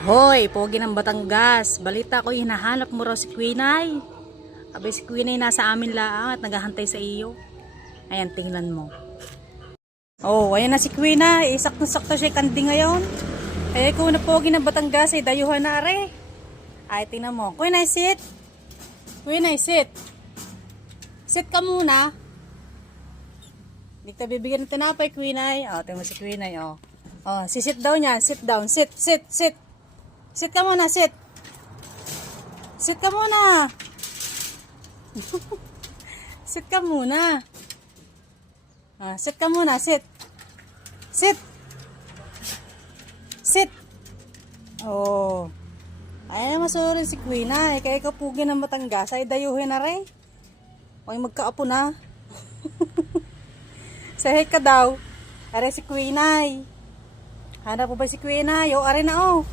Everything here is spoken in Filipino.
Hoy, pogi ng Batangas. Balita ko hinahanap mo raw si Quinay. Abay si Quinay nasa amin laang at naghahantay sa iyo. Ayan, tingnan mo. Oh, ayan na si Quinay. Sakto-sakto siya kandi ngayon. Ay, kung na pogi ng Batangas ay dayuhan na are. Ay, tingnan mo. Quinay, sit. Quinay, sit. Sit ka muna. Hindi ka bibigyan ng tinapay, Quinay. Oh, tingnan mo si Quinay, oh. Oh, sit down niya. Sit down. Sit, sit, sit. Sit ka muna, sit. Sit ka muna. Sit ka muna. Ah, sit ka muna, sit. Sit. Sit. Oh. Ay, masuro si Quinay. Kaya ikaw pugi ng Batangas ay dayuhin na rin. Huwag magkaapo na. Sahay ka daw. Are si Quinay. Hanap po ba si Quinay? O, are na oh.